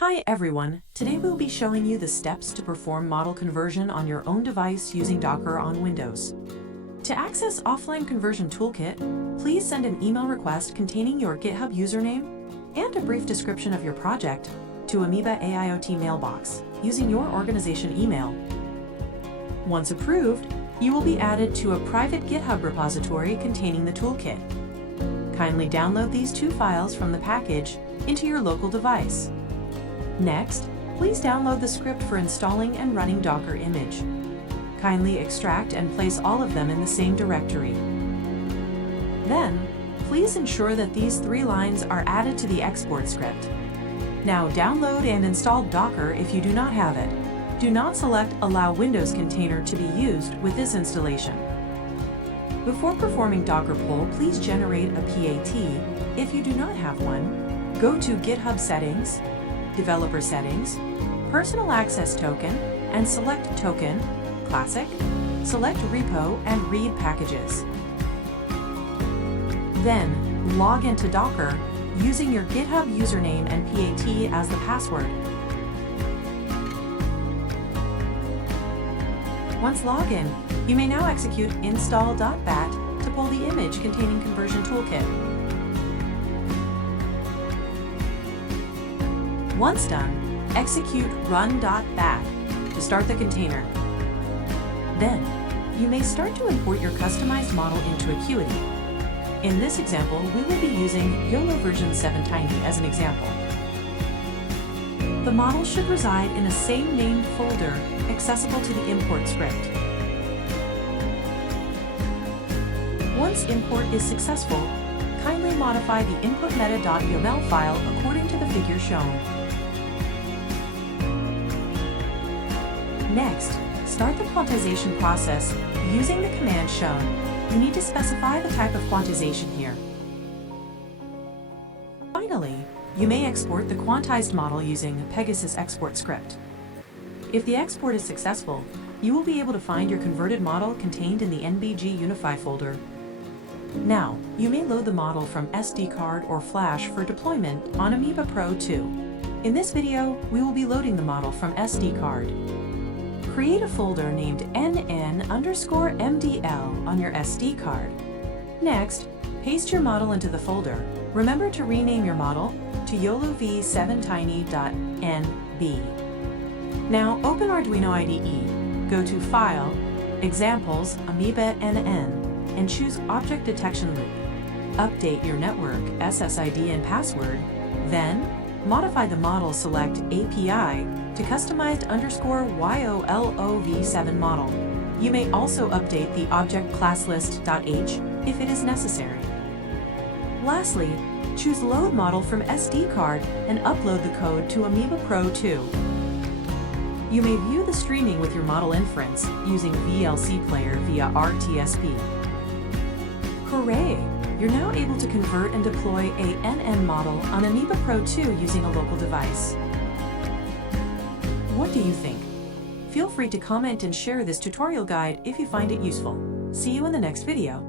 Hi everyone, today we'll be showing you the steps to perform model conversion on your own device using Docker on Windows. To access Offline Conversion Toolkit, please send an email request containing your GitHub username and a brief description of your project to AMB82 mailbox using your organization email. Once approved, you will be added to a private GitHub repository containing the toolkit. Kindly download these two files from the package into your local device. Next, please download the script for installing and running Docker image. Kindly extract and place all of them in the same directory. Then, please ensure that these 3 lines are added to the export script. Now download and install Docker if you do not have it. Do not select Allow Windows container to be used with this installation. Before performing Docker pull, please generate a PAT. If you do not have one, go to GitHub Settings, Developer Settings, Personal Access Token, and select Token, Classic, select Repo and Read Packages. Then, log into Docker using your GitHub username and PAT as the password. Once logged in, you may now execute install.bat to pull the image containing Conversion Toolkit. Once done, execute run.bat to start the container. Then, you may start to import your customized model into Acuity. In this example, we will be using YOLO version 7 Tiny as an example. The model should reside in a same named folder accessible to the import script. Once import is successful, kindly modify the input meta.yaml file according to the figure shown. Next, start the quantization process using the command shown. You need to specify the type of quantization here. Finally, you may export the quantized model using the Pegasus export script. If the export is successful, you will be able to find your converted model contained in the NBG Unify folder. Now, you may load the model from SD card or flash for deployment on Amoeba Pro 2. In this video, we will be loading the model from SD card. Create a folder named NN_MDL on your SD card. Next, paste your model into the folder. Remember to rename your model to YOLOv7tiny.nb. Now open Arduino IDE, go to File, Examples, Amoeba NN, and choose Object Detection Loop. Update your network SSID and password, then modify the model select API to customized_YOLOv7 model. You may also update the object class list.h if it is necessary. Lastly, choose Load Model from SD card and upload the code to Amoeba Pro 2. You may view the streaming with your model inference using VLC Player via RTSP. Hooray! You're now able to convert and deploy a NN model on Amoeba Pro 2 using a local device. What do you think? Feel free to comment and share this tutorial guide if you find it useful. See you in the next video.